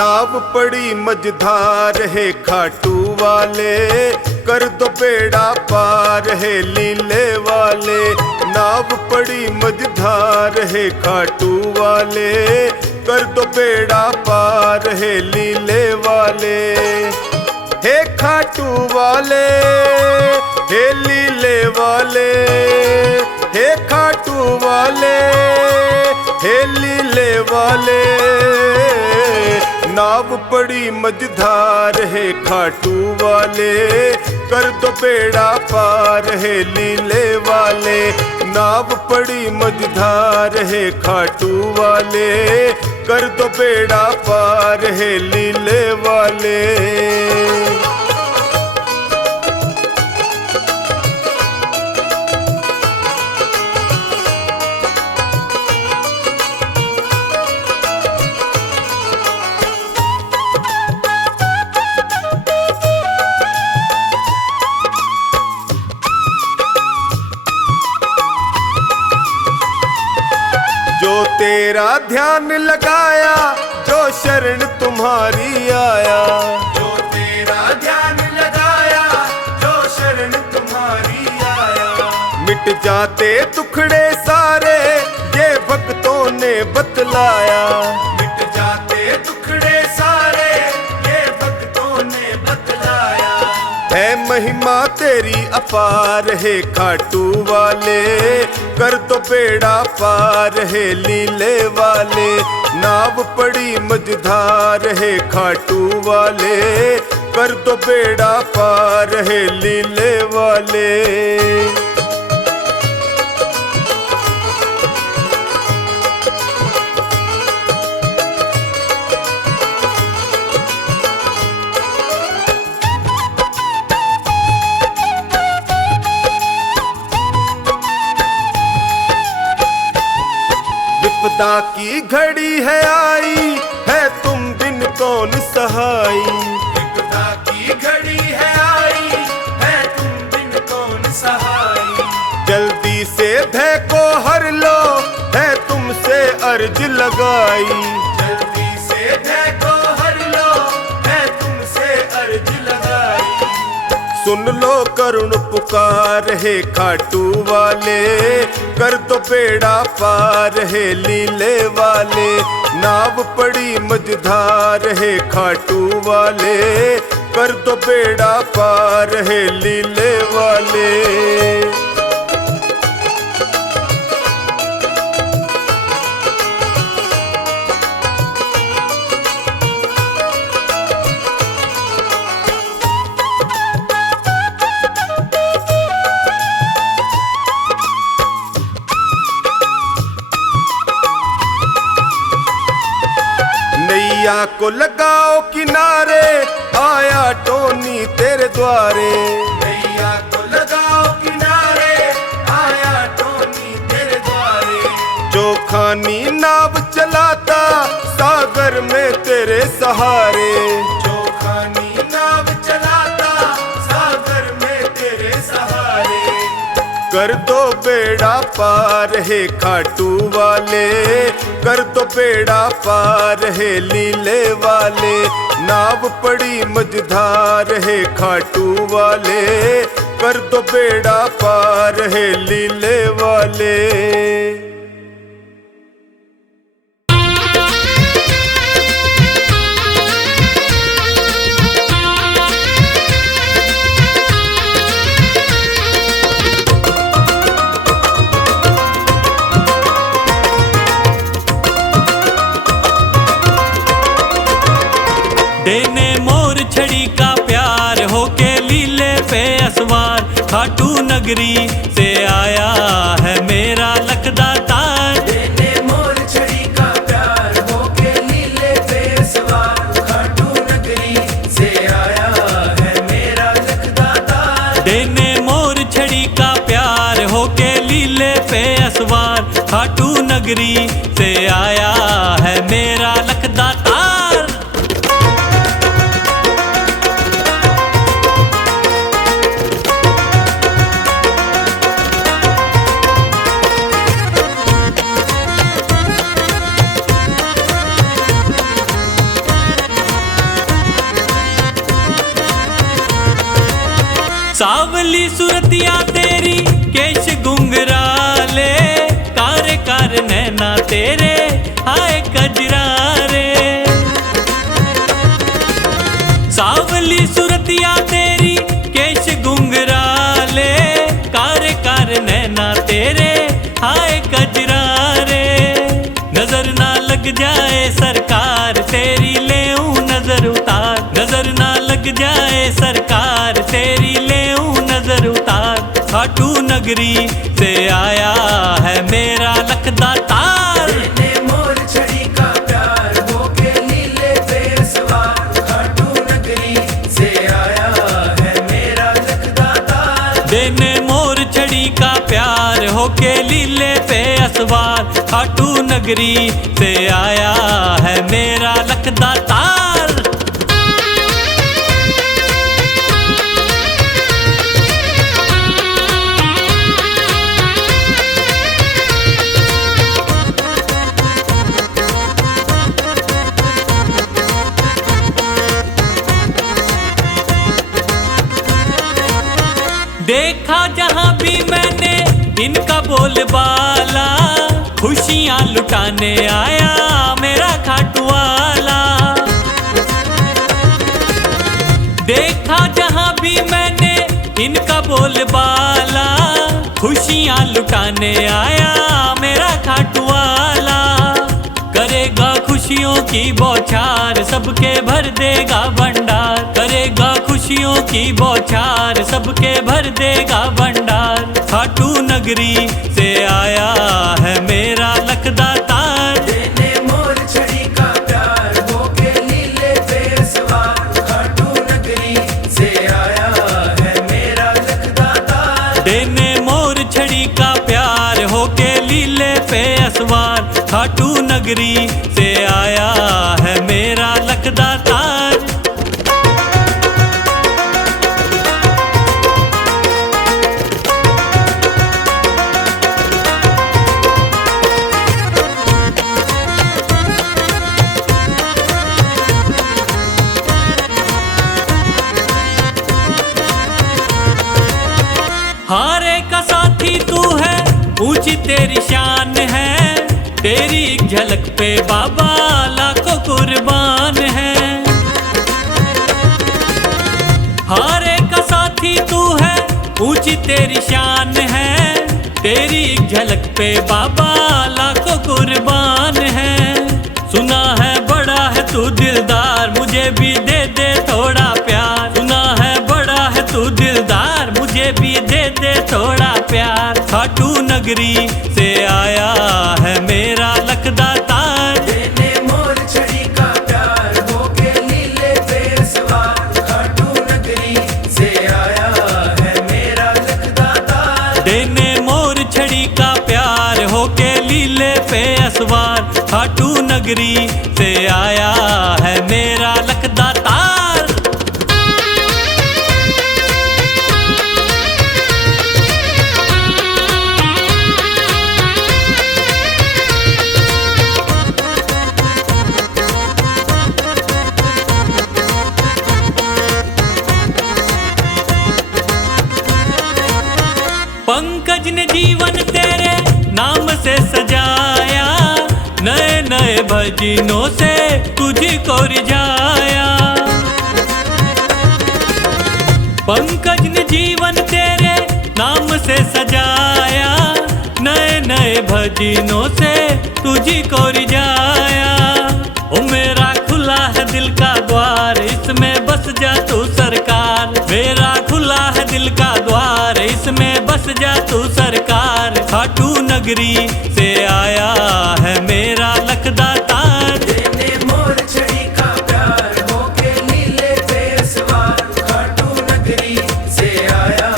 नाव पड़ी मझधार है खाटू वाले, कर दो बेड़ा पार है लीले वाले। नाव पड़ी मझधार है खाटू वाले, कर दो बेड़ा पार है लीले वाले। हे खाटू वाले हे लीले वाले, हे खाटू वाले हे लीले वाले। नाव पड़ी मझधार है खाटू वाले, कर दो बेड़ा पार है लीले वाले। नाव पड़ी मझधार है खाटू वाले, कर दो बेड़ा पार है लीले वाले। जो तेरा ध्यान लगाया, जो शरण तुम्हारी आया। जो तेरा ध्यान लगाया, जो शरण तुम्हारी आया। मिट जाते दुखड़े सारे, ये भक्तों ने बतलाया। मिट जाते दुखड़े सारे, ये भक्तों ने बतलाया। है महिमा तेरी अपार है खाटू वाले, कर दो बेड़ा पार है लीले वाले। नाव पड़ी मझधार है खाटू वाले, कर दो बेड़ा पार है लीले वाले। विपदा की घड़ी है आई, है तुम बिन कौन सहाई। विपदा की घड़ी है आई, है तुम बिन कौन सहाई। जल्दी से भय को हर लो, है तुमसे अर्ज लगाई। जल्दी से भय को हर लो, है तुमसे अर्ज लगाई। सुन लो करुण पुकार है खाटू वाले, कर दो बेड़ा पार है लीले वाले। नाव पड़ी मझधार है खाटू वाले, कर दो बेड़ा पार है लीले वाले। नैया को लगाओ किनारे, आया टोनी तेरे द्वारे। नैया को लगाओ किनारे, आया टोनी तेरे द्वारे। जो खानी नाव चलाता, सागर में तेरे सहारे। जो खानी नाव चलाता, सागर में तेरे सहारे। कर दो बेड़ा पार है खाटू वाले, कर दो बेड़ा पार है लीले वाले। नाव पड़ी मझधार है खाटू वाले, कर दो बेड़ा पार है लीले वाले। देने मोर छड़ी का प्यार होके लीले पे असवार। खाटू नगरी से आया है मेरा लखदातार। देने मोर छड़ी का प्यार होके लीले पे असवार। खाटू नगरी से आया है मेरा लखदातार। देने मोर छड़ी का प्यार होके लीले पे असवार। खाटू नगरी से आया है मेरा लखदातार। सूरतिया तेरी केश गुंगराले, कार कार नैना तेरे हाय कजरा रे। सावली सूरतिया तेरी केश गुंगराले, कार कार नैना तेरे हाय कजरा रे। नजर ना लग जाए सरकार तेरी लेऊं नजर उतार, नजर ना लग जाए सरकार तेरी लेऊं नजर उतार। खाटू नगरी से आया है मेरा लखदा तार। देने मोर छड़ी का प्यार होके लीले पे सवार, खाटू नगरी से आया है मेरा लखदा तार। देने मोर छड़ी का प्यार होके लीले पे असवार, खाटू नगरी से आया है मेरा लखदा तार। देखा जहां भी मैंने इनका बोलबाला, खुशियां लुटाने आया मेरा खाटू वाला। देखा जहां भी मैंने इनका बोलबाला, खुशियां लुटाने आया मेरा खाटू वाला। करेगा खुशियों की बौछार, सबके भर देगा भंडार। करेगा खुशियों की बौछार, सबके भर देगा भंडार। खाटू नगरी से आया है मेरा लखदा तार। देने मोर छड़ी का प्यार होके लीले पे सवार, खाटू नगरी से आया है मेरा लखदा तार। देने मोर छड़ी का प्यार होके लीले पे असवार, खाटू नगरी से आया है मेरा लखदा तार। हारे का साथी तू है, ऊंची तेरी शान है। तेरी एक झलक पे बाबा लाखों कुर्बान है। हारे का साथी तू है, ऊंची तेरी शान है। तेरी एक झलक पे बाबा लाखों कुर्बान है। सुना है बड़ा है तू दिलदार, मुझे भी दे दे थोड़ा प्यार। सुना है बड़ा है तू दिलदार, मुझे भी दे दे थोड़ा प्यार। खाटू नगरी से आया है मेरा लखदा तार। देने मोर छड़ी का प्यार होके लीले पे सवार, खाटू नगरी से आया है मेरा लखदा तार। देने मोर छड़ी का प्यार होके लीले पे असवार, खाटू नगरी से आया है मेरा लखदा तार। पंकज ने जीवन तेरे नाम से सजाया, नए नए भजनों से तुझको रिझाया। पंकज ने जीवन तेरे नाम से सजाया, नए नए भजनों से तुझको रिझाया। ओ मेरा खुला है दिल का द्वार, इसमें बस जा तू सरकार। मेरा खुला है दिल का द्वार, इसमें बस जा तू सरकार। खाटू नगरी से आया है मेरा लखदा तार। देने मोर छड़ी का प्यार होके लीले पे सवार, खाटू नगरी से आया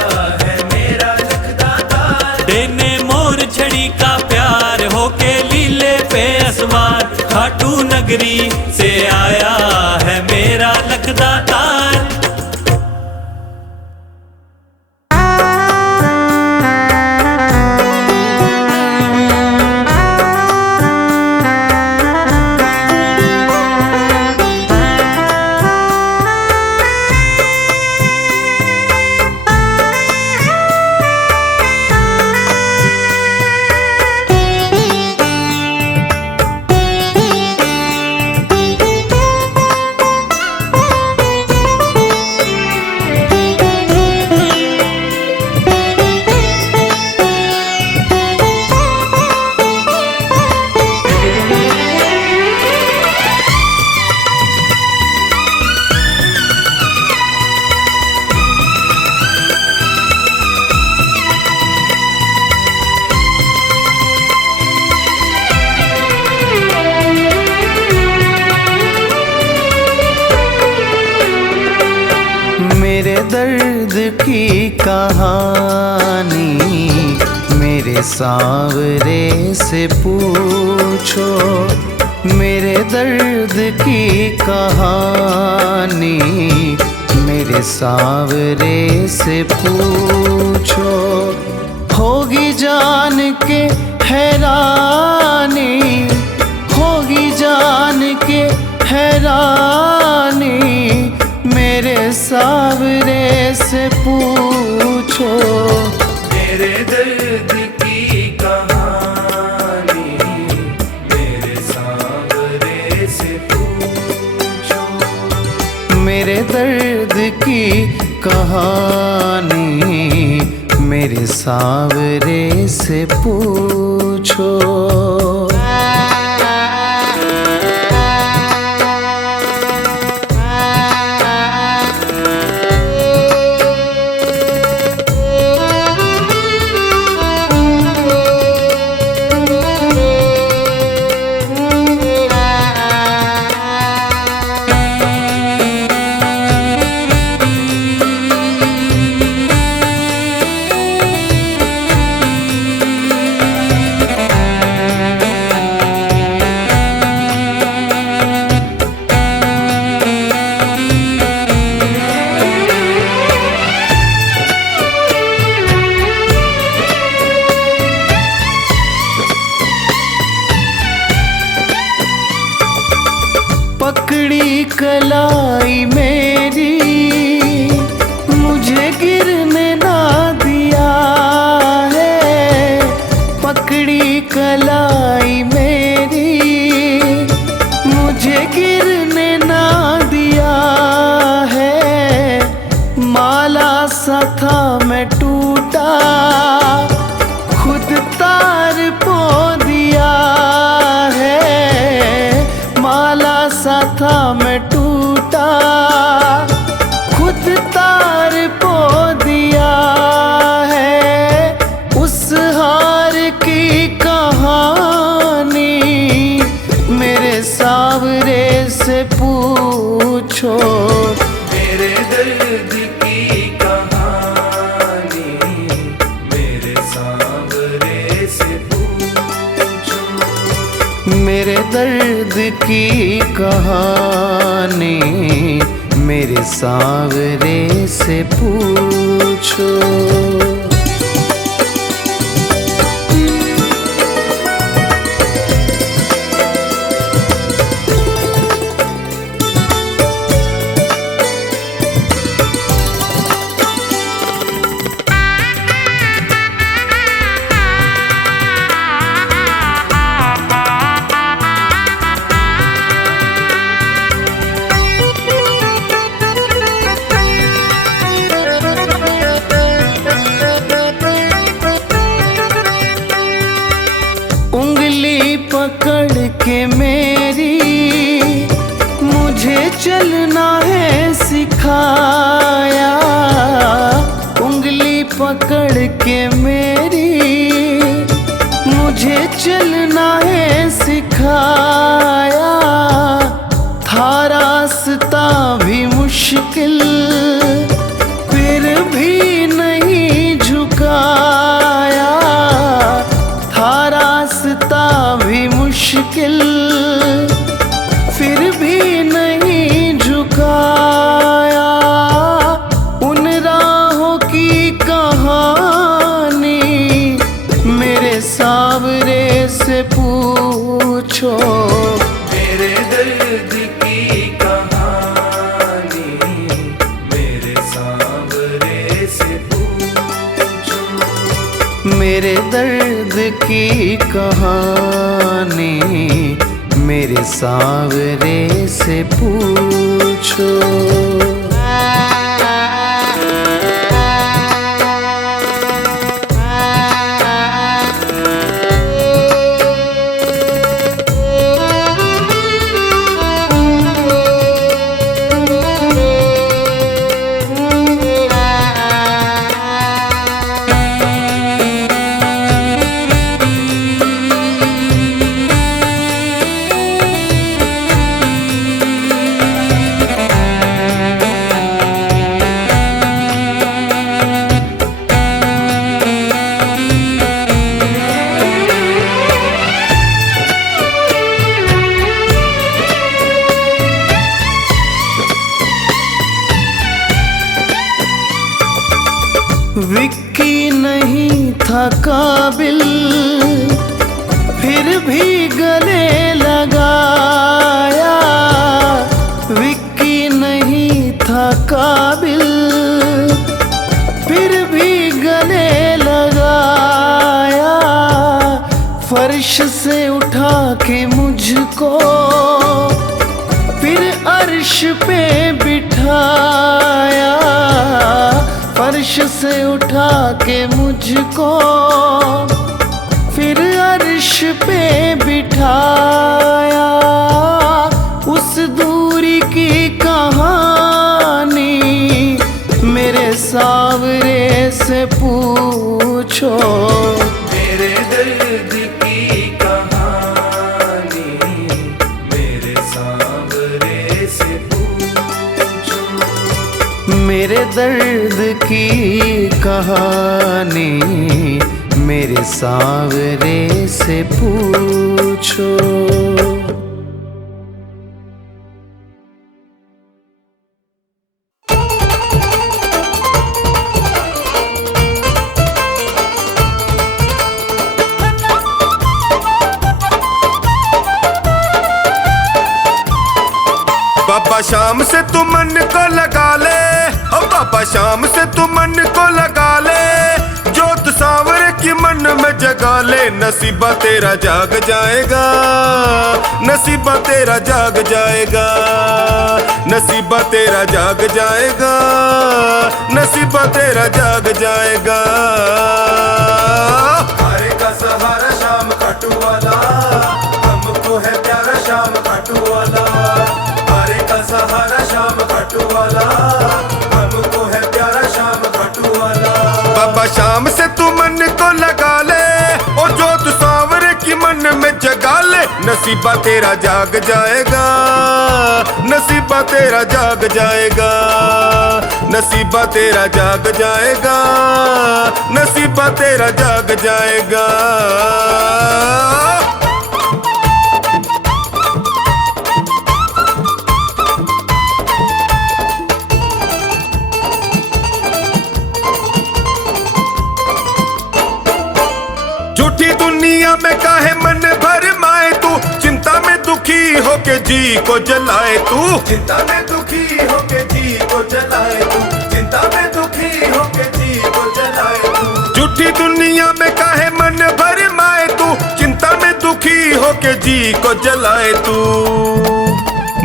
है मेरा लखदा तार। देने मोर छड़ी का प्यार होके लीले पे असवार, खाटू नगरी से आया है मेरा लखदा तार। की कहानी मेरे सांवरे से पूछो, मेरे दर्द की कहानी मेरे सांवरे से पूछो। होगी जान के हैरानी, होगी जान के हैरानी मेरे सांवरे से पूछो। मेरे दर्द की कहानी मेरे सांवरे से पूछो। मेरे दर्द की कहानी मेरे सांवरे से पूछो। पकड़ी कलाई मेरी मुझे गिरने ना दिया है, पकड़ी कलाई मेरी मुझे गिरने ना दिया है। माला सा था मैं टूटा, खुद तार पो दिया है। माला सा था मैं टूटा, खुद तार पो दिया है। उस हार की कहानी मेरे सांवरे से पूछो। मेरे दर्द की कहानी मेरे सांवरे से पूछो। मेरे दर्द की कहानी मेरे सांवरे से पूछो। पकड़ के मेरी मुझे चलना है सिखाया, उंगली पकड़ के मेरी मुझे चलना है सिखाया। था रास्ता भी मुश्किल फिर भी नहीं झुकाया, था रास्ता भी मुश्किल फिर भी नहीं झुकाया। उन राहों की कहानी मेरे सांवरे से पूछो। मेरे दर्द की कहानी मेरे सांवरे से पूछो। मेरे दर्द की कहानी मेरे सांवरे से पूछो। के मुझको फिर अर्श पे बिठाया, फर्श से उठा के मुझको फिर अर्श पे बिठाया। उस दूरी की कहानी मेरे सावरे से पूछो। मेरे दर्द की कहानी मेरे सांवरे से पूछो। मेरे दर्द की कहानी मेरे सांवरे से पूछो। बाबा शाम से तू मन को लगा ले, ओ बाबा शाम से तू मन को लगा ले, जोत सांवरे की मन में जगा ले। नसीबा तेरा जाग जाएगा, नसीबा तेरा जाग जाएगा, नसीबा तेरा जाग जाएगा, नसीबा तेरा जाग जाएगा। हारे का सहारा शाम खाटू वाला, हमको है प्यारा शाम खाटू वाला। हारे का सहारा शाम खाटू वाला, हमको है प्यारा शाम खाटू वाला। बाबा शाम से तू मन को लगा ले, और जोत सांवरे की मन में जगा ले। नसीबा तेरा जाग जाएगा, नसीबा तेरा जाग जाएगा, नसीबा तेरा जाग जाएगा, नसीबा तेरा जाग जाएगा। झूठी दुनिया में काहे मन भर माए तू, चिंता में दुखी होके जी को जलाए तू। चिंता में दुखी होके जी को जलाए तू, चिंता में दुखी होके जी को जलाए तू। झूठी दुनिया में काहे मन भर माए तू, चिंता में दुखी होके जी को जलाए तू।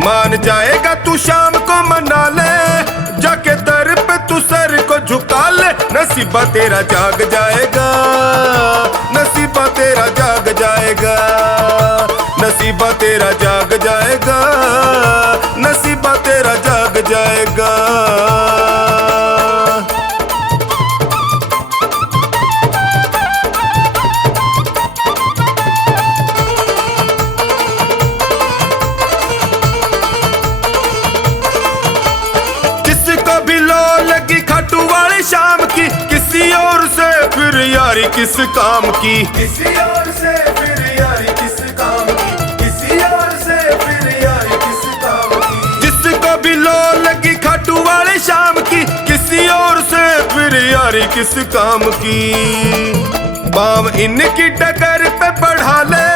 मान जाएगा तू शाम को मना ले, जाके दर पे तू सर को झुका ले। नसीबा तेरा जाग जाएगा, नसीबा तेरा जाग जाएगा, नसीबा तेरा जाग जाएगा, नसीबा तेरा जाग जाएगा। शाम की किसी और से फिर यारी किस काम की, किसी और से फिर यारी किस काम की, किसी और से फिर यारी किस काम की। जिसको भी लो लगी खाटू वाले शाम की, किसी और से फिर यारी किस काम की। बाम इनकी डगर पे बढ़ा ले,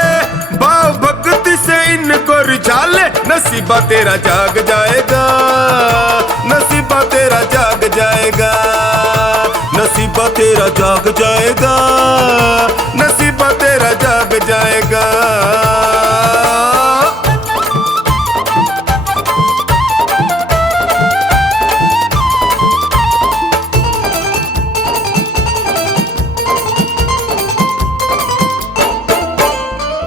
भाव भक्ति से इनको रिझा ले। नसीबा तेरा जाग जाएगा, नसीबा तेरा जाग जाएगा, नसीबा तेरा जाग जाएगा, नसीबा तेरा जाग जाएगा।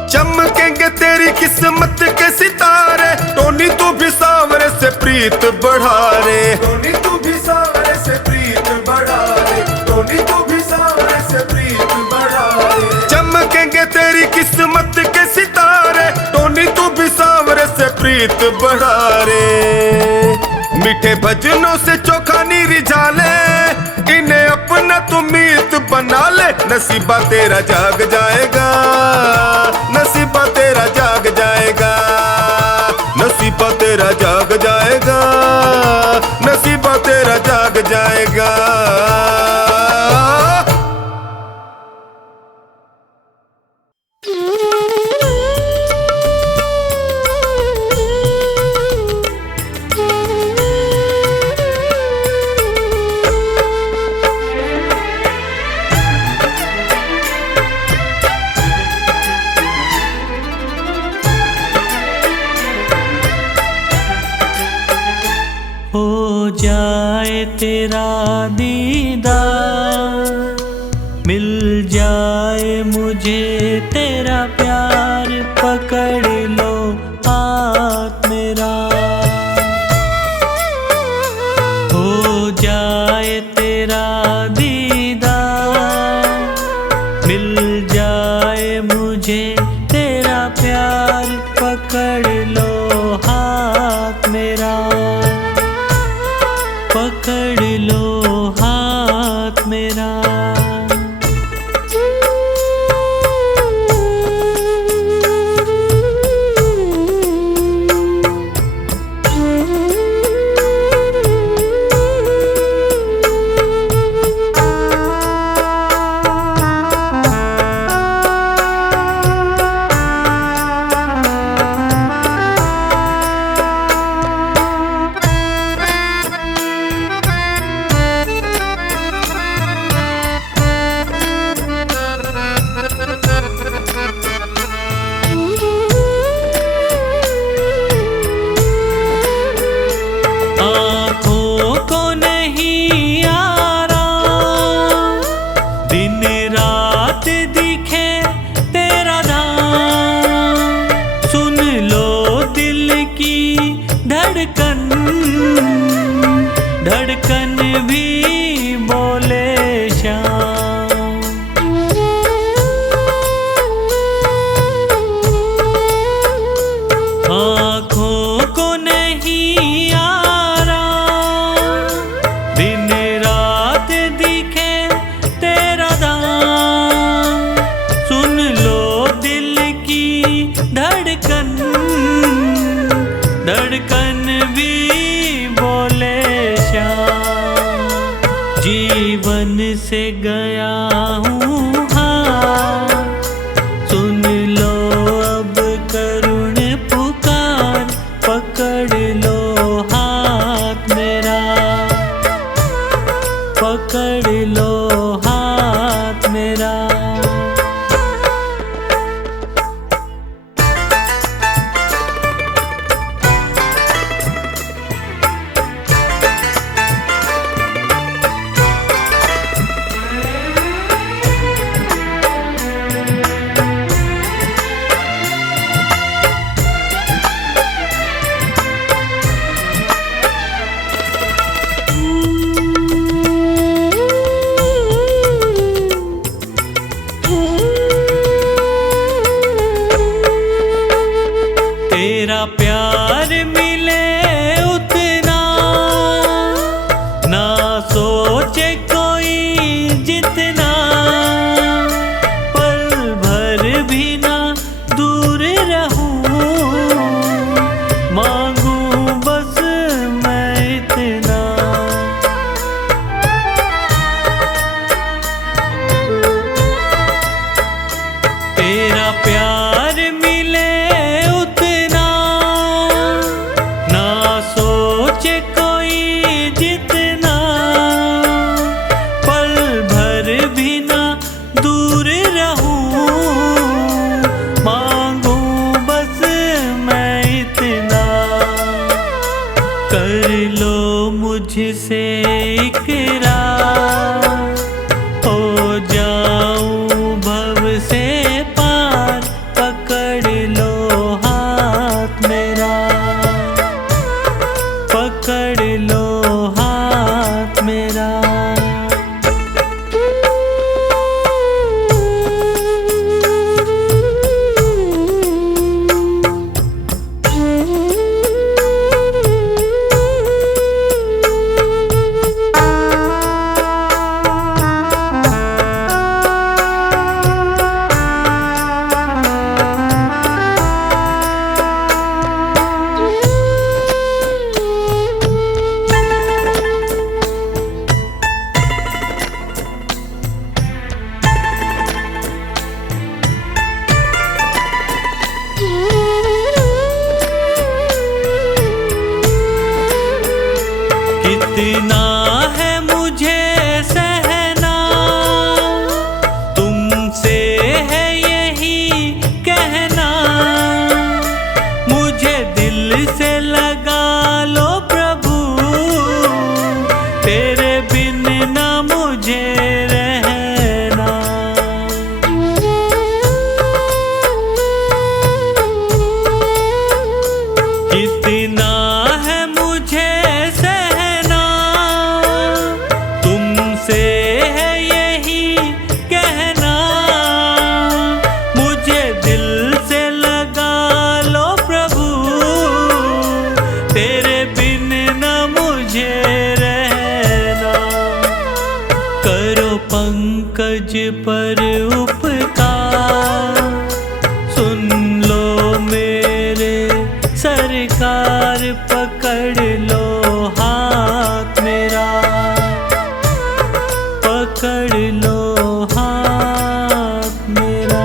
चमकेंगे तेरी किस्मत के सितारे, टोनी तू भी सांवरे से प्रीत बढ़ा रे। टोनी तू भी सांवरे से प्रीत बढ़ा रे, टोनी तू भी सांवरे से प्रीत बढ़ा रे। चमकेंगे तेरी किस्मत के सितारे, टोनी तू भी सांवरे से प्रीत बढ़ा रे। मीठे भजनों से चोखा नी रिझा ले, इन्हें अपना तू मीत बना ले। नसीबा तेरा जाग जाएगा, नसीबा तेरा जाग जाएगा, नसीबा तेरा जाग जाएगा, नसीबा तेरा जाग जाएगा। जाए तेरा दीदार, मिल जाए मुझे तेरा प्यार, पकड़ लो हाथ मेरा। हो जाए तेरा दीदार, मिल जाए मुझे तेरा प्यार, पकड़ लो हाथ मेरा, पकड़ लो हाथ मेरा। धड़कन भी बोले श्याम, आँखों को नहीं आराम, दिन रात दिखे तेरा दाम, सुन लो दिल की धड़कन, धड़कन भी बोले जीवन से गया हूँ हाँ, सुन लो अब करुण पुकार, पकड़ लो हाथ मेरा, पकड़ लो हाथ मेरा। तेरा प्यार मिले उतना, ना सोचे कोई जितना, पल भर भी ना दूर रहूं, मांगू बस मैं इतना। तेरा प्यार मिले कोई जितना, पल भर भी ना दूर रहूं, मांगू बस मैं इतना। कर लो मुझसे इकरार, हो जाऊं भव से पार, पकड़ लो हाथ मेरा, पकड़ लो हाथ मेरा। कितना है मुझे सहना, तुमसे है यही कहना, मुझे दिल से लगा लो प्रभु, सरकार पकड़ लो हाथ मेरा, पकड़ लो हाथ मेरा।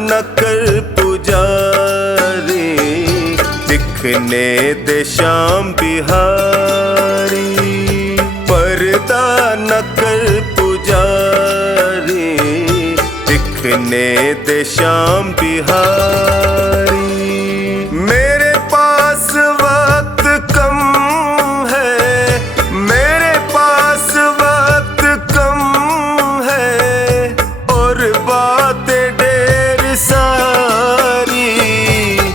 न कर पुजारी, दिखने दे श्याम बिहारी। पर्दा न कर पुजारी, दिखने दे श्याम बिहारी। मेरे पास वक्त कम है, मेरे पास वक्त कम है, और बातें सारी।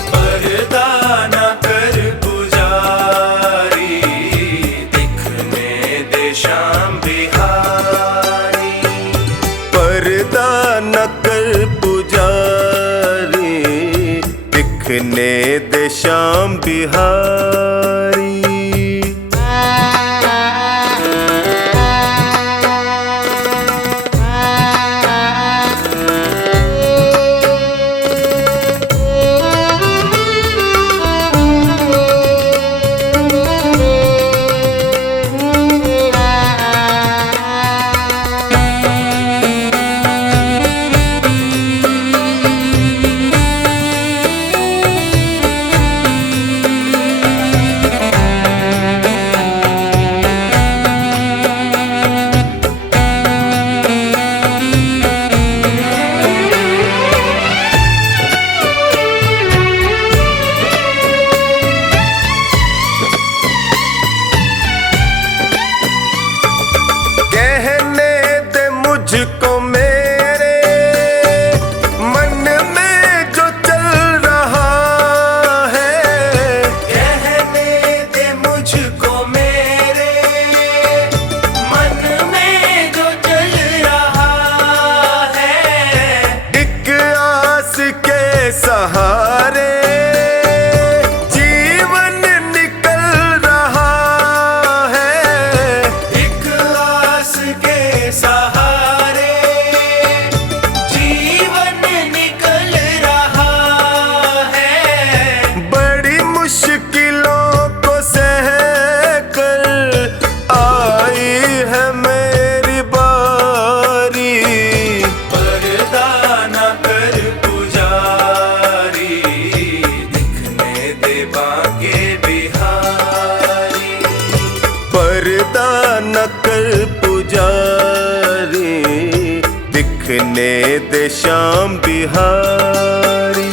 पर्दा न कर पुजारी, दिखने दे श्याम बिहारी। पर्दा न कर पुजारी, दिखने दे श्याम बिहारी। मुझको मेरे मन में जो चल रहा है, कहने दे मुझको मेरे मन में जो चल रहा है। एक आस के सहारे जीवन निकल रहा है, एक आस के सहारे न कर पुजारी, दिखने दे श्याम बिहारी।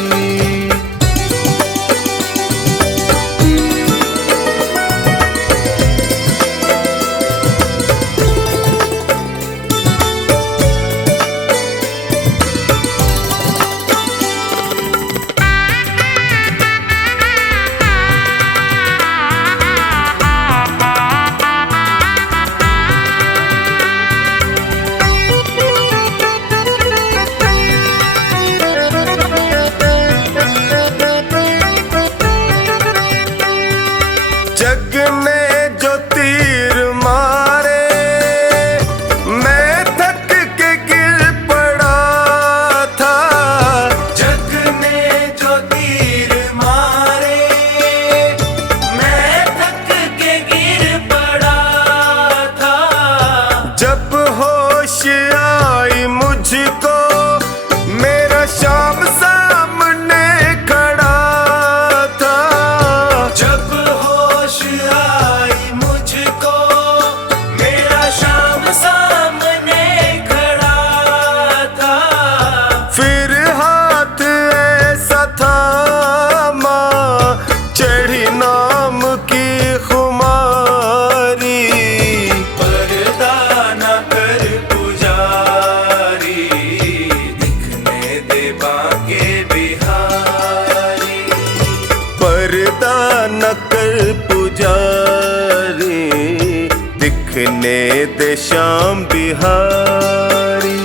दिखने दे श्याम बिहारी।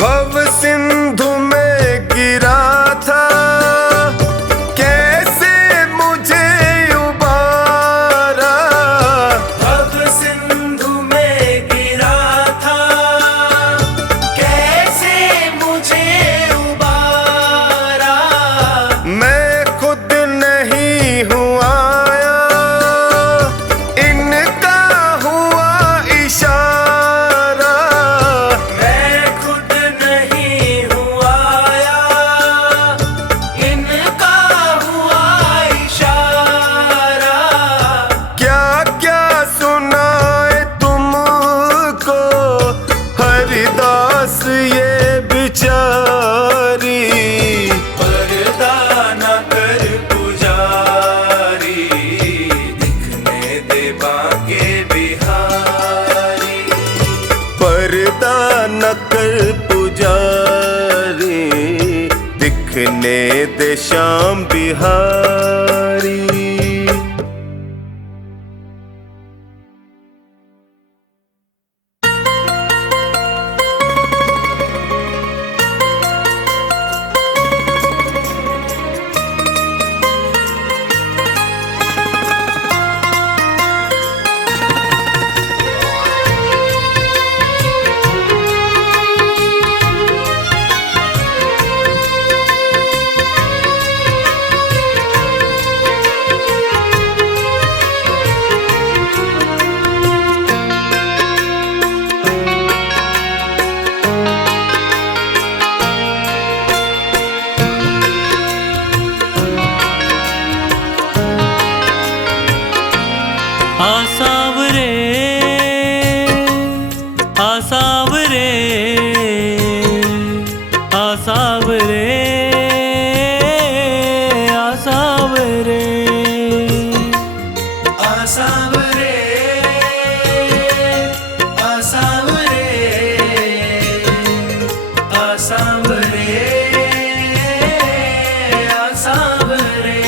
भव सिंधु में गिरा था, कैसे मुझे उबारा। भव सिंधु में गिरा था, कैसे मुझे उबारा। मैं खुद नहीं हूँ आया, इनका हुआ इशारा। मैं खुद नहीं हूँ आया, इनका हुआ इशारा। क्या क्या सुनाए तुमको हरिदास ये बिचारी। पर्दा न कर पुजारी, दिखने दे बांके बिहारी। पर्दा न कर पुजारी, दिखने दे श्याम बिहारी। आसावरे आसावरे आसावरे आसावरे आसावरे आसावरे आसावरे आसावरे।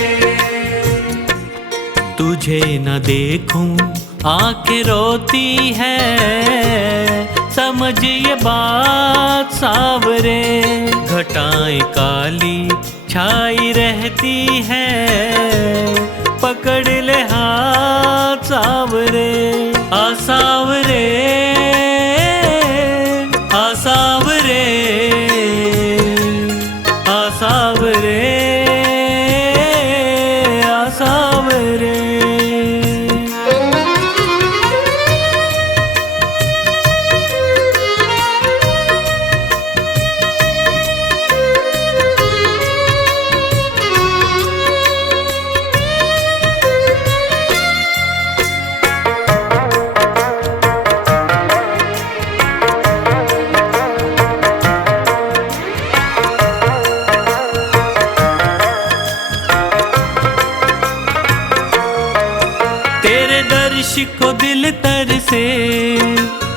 तुझे न देखूं आंखें रोती है, समझ ये बात सावरे। घटाएं काली छाई रहती है, पकड़ ले हाथ सावरे। आसावरे आसावरे आसावरे आसावरे। दर्श को दिल तर से,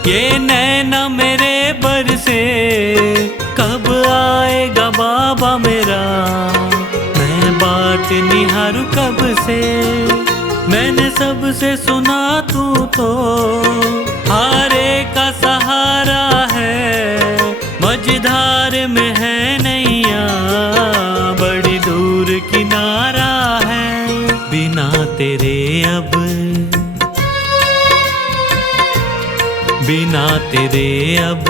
ये नैना मेरे बर से। कब आएगा बाबा मेरा, मैं बात निहारू कब से। मैंने सबसे सुना तू तो हारे का सहारा है। मझधार में है नैया, बड़ी दूर किनारा है। बिना तेरे अब, बिना तेरे अब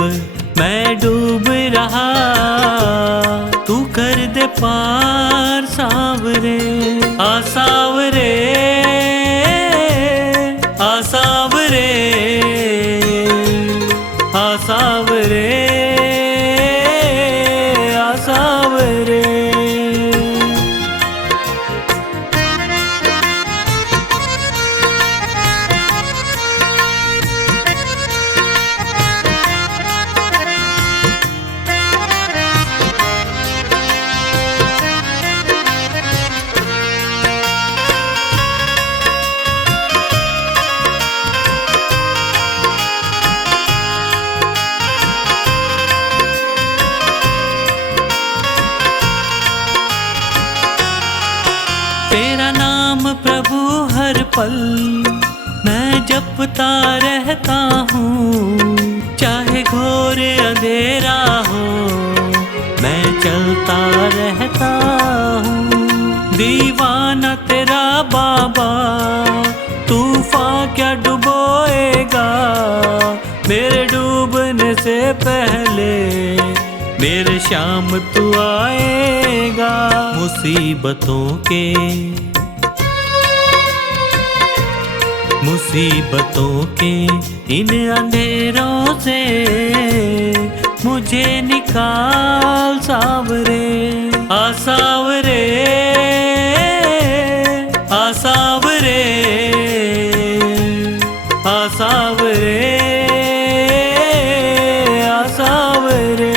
मैं डूब रहा। तू कर दे पार सावरे, आ सावरे। आसावरे आसावरे। तेरा नाम प्रभु हर पल मैं जपता रहता हूँ, चाहे घोर अंधेरा हो मैं चलता रहता हूँ। दीवाना तेरा बाबा, तूफान क्या डुबोएगा मेरे डूबने से पहले, मेरे शाम तू आएगा। मुसीबतों के इन अंधेरों से मुझे निकाल सावरे आसावरे आसावरे आसावरे आसावरे।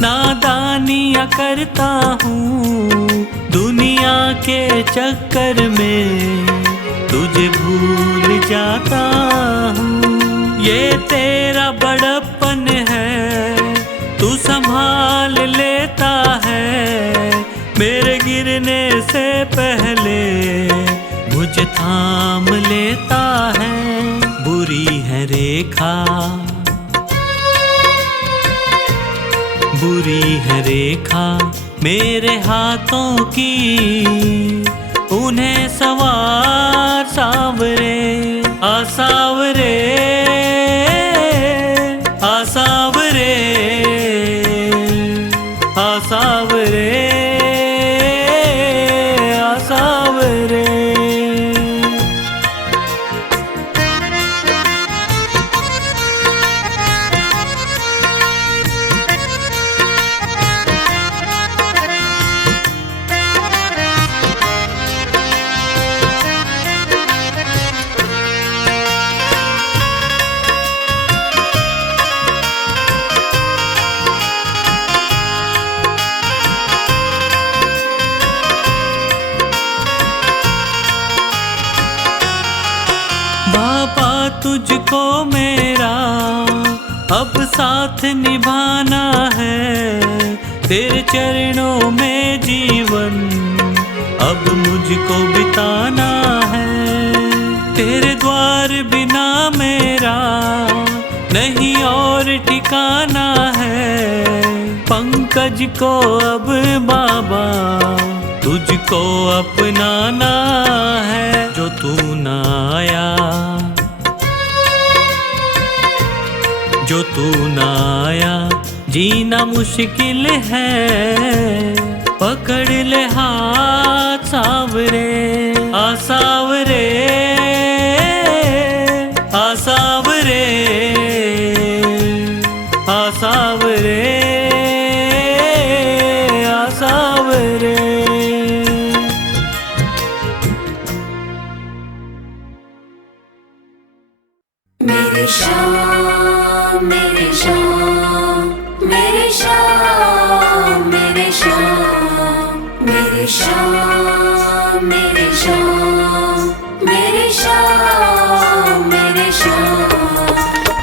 नादानियाँ करता हूँ दुनिया के चक्कर में, तुझे भूल जाता हूँ। ये तेरा बड़प्पन है, तू संभाल लेता है मेरे गिरने से पहले, मुझे थाम लेता है। बुरी है रेखा, बुरी है रेखा मेरे हाथों की, उन्हें सवार सावरे आसावरे आसावरे आसावरे आसावरे। बाबा तुझको मेरा अब साथ निभाना है, तेरे चरणों में जीवन अब मुझको बिताना है। तेरे द्वार बिना मेरा नहीं और ठिकाना है, पंकज को अब बाबा तुझको अपनाना है। जो तू ना आया, जो तू ना आया जीना मुश्किल है, पकड़ ले हाथ सावरे आसावरे आसावरे आसावरे आसावरे। मेरे श्याम मेरे श्याम मेरे श्याम मेरे श्याम मेरे श्याम मेरे श्याम मेरे श्याम मेरे श्याम।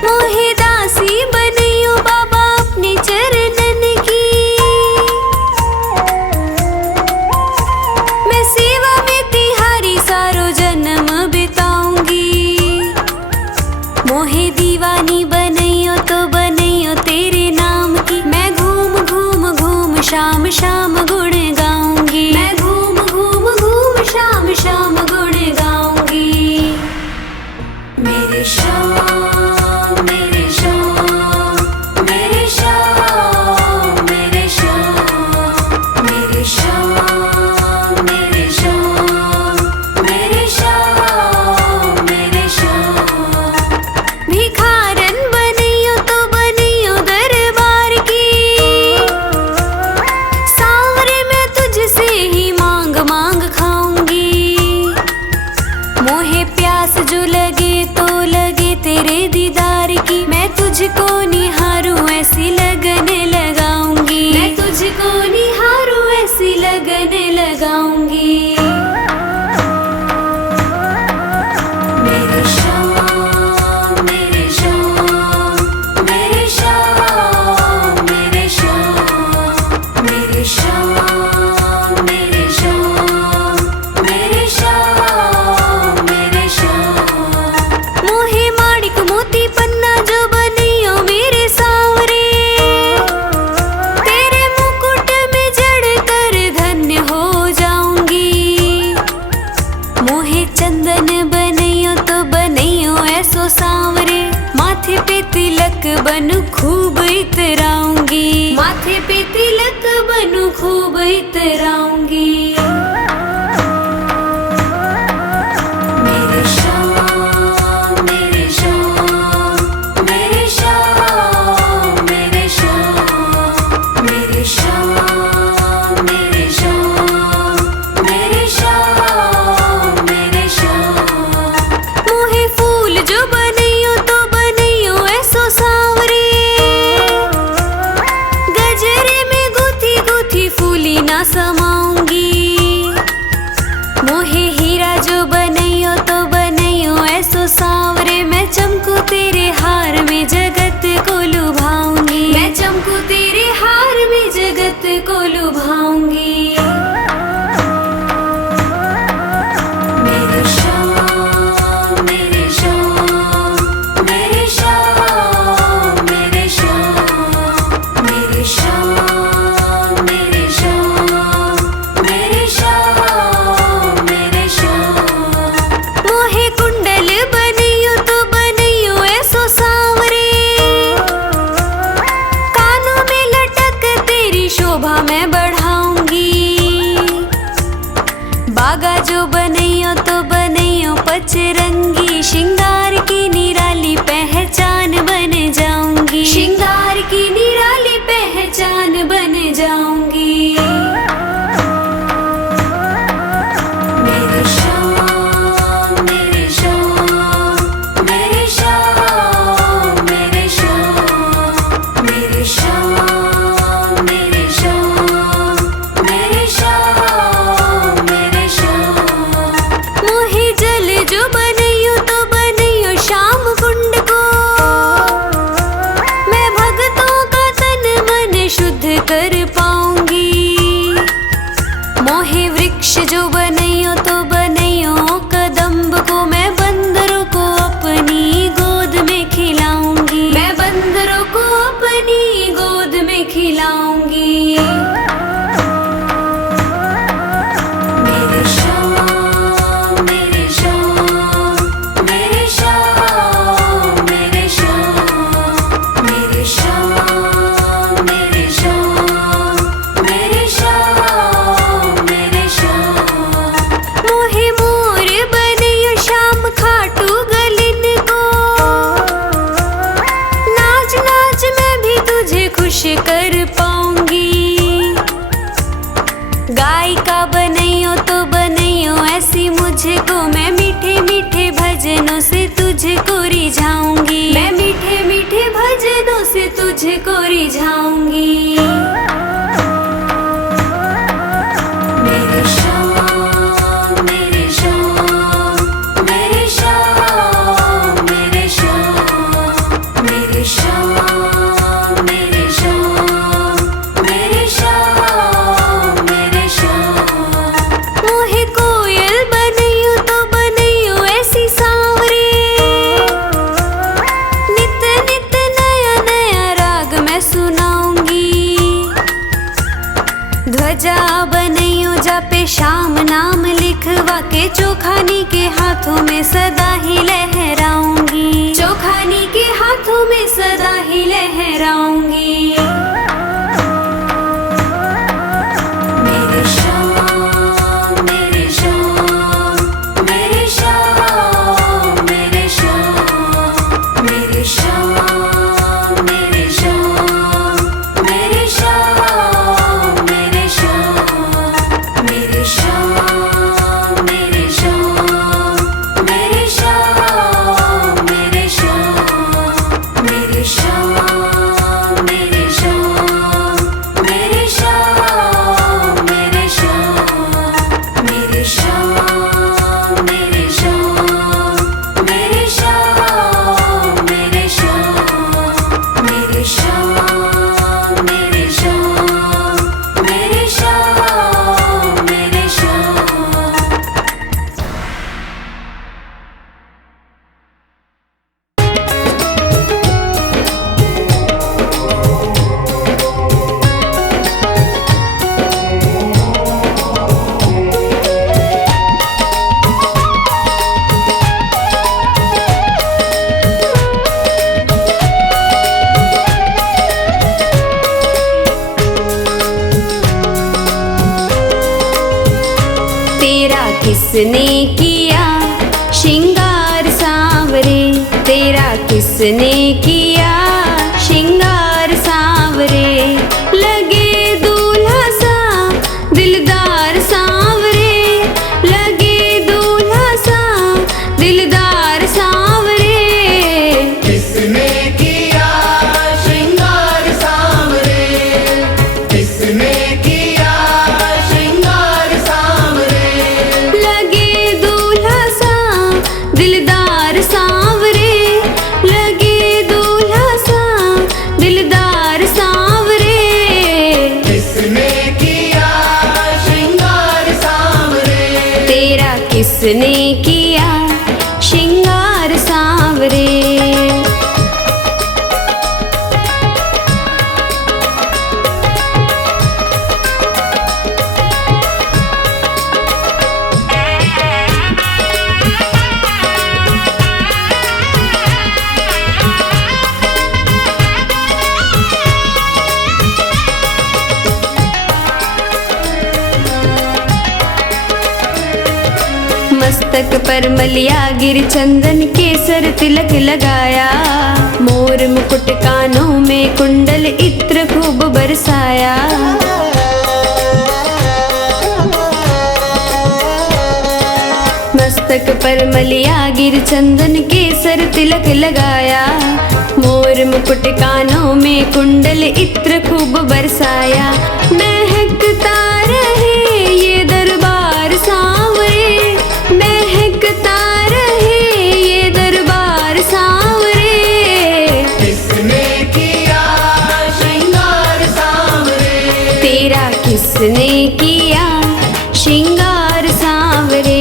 मोहे दासी बनियो बाबा अपने चरणन की, मैं सेवा में तिहारी सारो जन्म बिताऊंगी। प्यास जो लगे तो लगे तेरे दीदार की। मैं तुझको निहारूं ऐसी लगन लगाऊंगी, मैं तुझको निहारूं ऐसी लगन लगाऊंगी। मेरे शाम मेरे शाम मेरे शाम मेरे शाम मेरे शाम मेरे शाम मेरे शाम मेरे शाम। मोहे माणिक मोती पन्ना जो बनियो मेरे सांवरे, तेरे मुकुट में जड़ कर धन्य हो जाऊंगी। मोहे चंदन बनइयो तो बनइयो ऐसो सांवरे, माथे पे तिलक बनू खूब इतराऊंगी, माथे पे तिलक बनू खूब इतराऊंगी। मेरे शाम मेरे शाम मेरे शाम मेरे शाम मेरे शाम मेरे शाम मेरे शाम मेरे शाम। मोहे फूल जो बनइयो तो बनइयो ऐसो सांवरे, गजरे में गुथी गुथी फूली ना समाऊंगी। मोहे हीरा जो बनइयो तो बनइयो ऐसो सांवरे, मैं चमकू तेरे हार में जगत को लुभाऊंगी, मैं चमकू तेरे हार में जगत को लुभाऊंगी। मेरे शाम मेरे शाम मेरे शाम मेरे शाम मेरे शाम मेरे शाम मेरे शाम मेरे शाम। मोहे कुंडल बनइयो तो बनइयो ऐसो सांवरे, कानों में लटक तेरी शोभा मैं बढ़ाऊंगी। बागा जो बनइयो तो बनइयो पचरंगी, श्रृंगार की निराली पहचान बन जाऊंगी, श्रृंगार की निराली पहचान बन जाऊंगी। मेरे शाम मेरे शाम मेरे शाम मेरे शाम मेरे शाम मेरे शाम मेरे शाम मेरे शाम। मोहे जल जो बनइयो तो बनइयो श्याम कुंड को, मैं भक्तों का तन मन शुद्ध कर पाऊंगी। मोहे वृक्ष जो बनइयो तो बनइयो कदम्ब को, मैं बंदरों को अपनी गोद में खिलाऊंगी, मैं बंदरों को अपनी गोद में खिलाऊंगी। मेरे शाम मेरे शाम मेरे शाम मेरे शाम मेरे शाम मेरे शाम मेरे शाम मेरे शाम। मोहे मोर बनइयो श्याम खाटू गलिन को, नाच नाच मैं भी तुझे खुश कर पाऊंगी। गायिका बनइयो तो बनइयो ऐसी मुझको, मैं मीठे मीठे भजनों से तुझको रिझाऊंगी, मैं मीठे मीठे भजनों से तुझको रिझाऊंगी। मेरे शाम मेरे शाम मेरे शाम मेरे शाम मेरे शाम मेरे शाम मेरे शाम मेरे शाम। मोहे कोयल बनइयो तो बनइयो ऐसी सांवरे, नित नित नया नया राग मैं सुनाऊंगी। ध्वजा बनइयो जा पे श्याम नाम लिखवा के, चोखानी के हाथों में सदा ही लहराऊंगी, चोखानी के हाथों में सदा ही लहराऊंगी। मेरे शाम मेरे शाम मेरे शाम मेरे शाम मेरे शाम मेरे शाम मेरे शाम मेरे शाम मेरे शाम मेरे शाम मेरे किसने किया श्रृंगार सांवरे, तेरा किसने किया श्रृंगार सांवरे। लगे दूल्हा सा दिलदार सांवरे, लगे दूल्हा सा दिलदार सांवरे। किसने किया श्रृंगार सांवरे, किसने किया श्रृंगार सांवरे। लगे दूल्हा सा दिलदार सांवरे, लगे दूल्हा सा दिलदार सांवरे। किसने किया श्रृंगार सांवरे, तेरा किसने किया श्रृंगार सांवरे। मस्तक पर मलिया गिर चंदन केसर तिलक लगाया, मोर मुकुट कानों में कुंडल इत्र खूब बरसाया। मस्तक पर मलिया गिर चंदन केसर तिलक लगाया, मोर मुकुट कानों में कुंडल इत्र खूब बरसाया। महकता रहे ये दरबार सांवरे, महकता रहे ये दरबार सांवरे। किसने किया श्रृंगार सांवरे, तेरा किसने किया श्रृंगार सांवरे।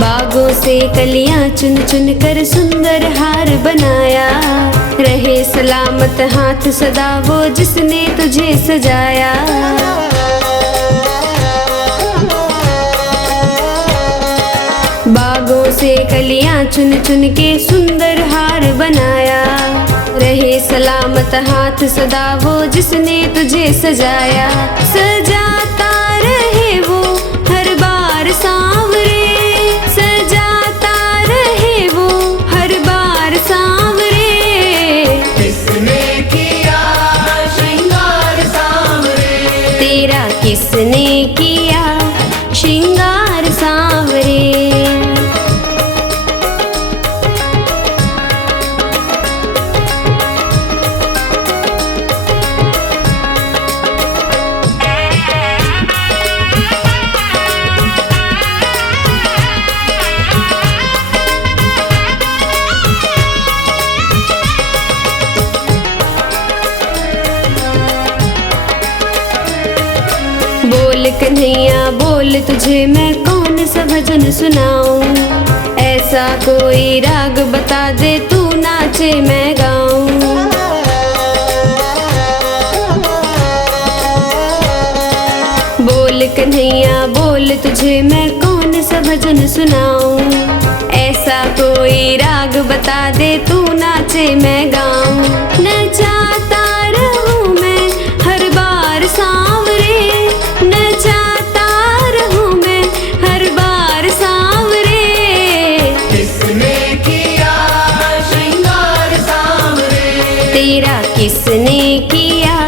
बागों से कलियां चुन चुन कर सुंदर हार बनाया, रहे सलामत हाथ सदा वो जिसने तुझे सजाया। बागों से कलियां चुन चुन के सुंदर हार बनाया, रहे सलामत हाथ सदा वो जिसने तुझे सजाया। सजाता रहे वो हर बार सांवरे, सजाता रहे वो हर बार सांवरे। किसने किया श्रृंगार सांवरे, तेरा किसने किया श्रृंगार सांवरे। बोल कन्हैया बोल तुझे मैं कौन सा भजन सुनाऊं, ऐसा कोई राग बता दे तू नाचे मैं गाऊं। बोल कन्हैया बोल तुझे मैं कौन सा भजन सुनाऊं, ऐसा कोई राग बता दे तू नाचे मैं गाऊं। नचाता रहूं मैं हर बार सांवरे, नचाता रहूं मैं हर बार सांवरे। किसने किया श्रृंगार सांवरे, तेरा किसने किया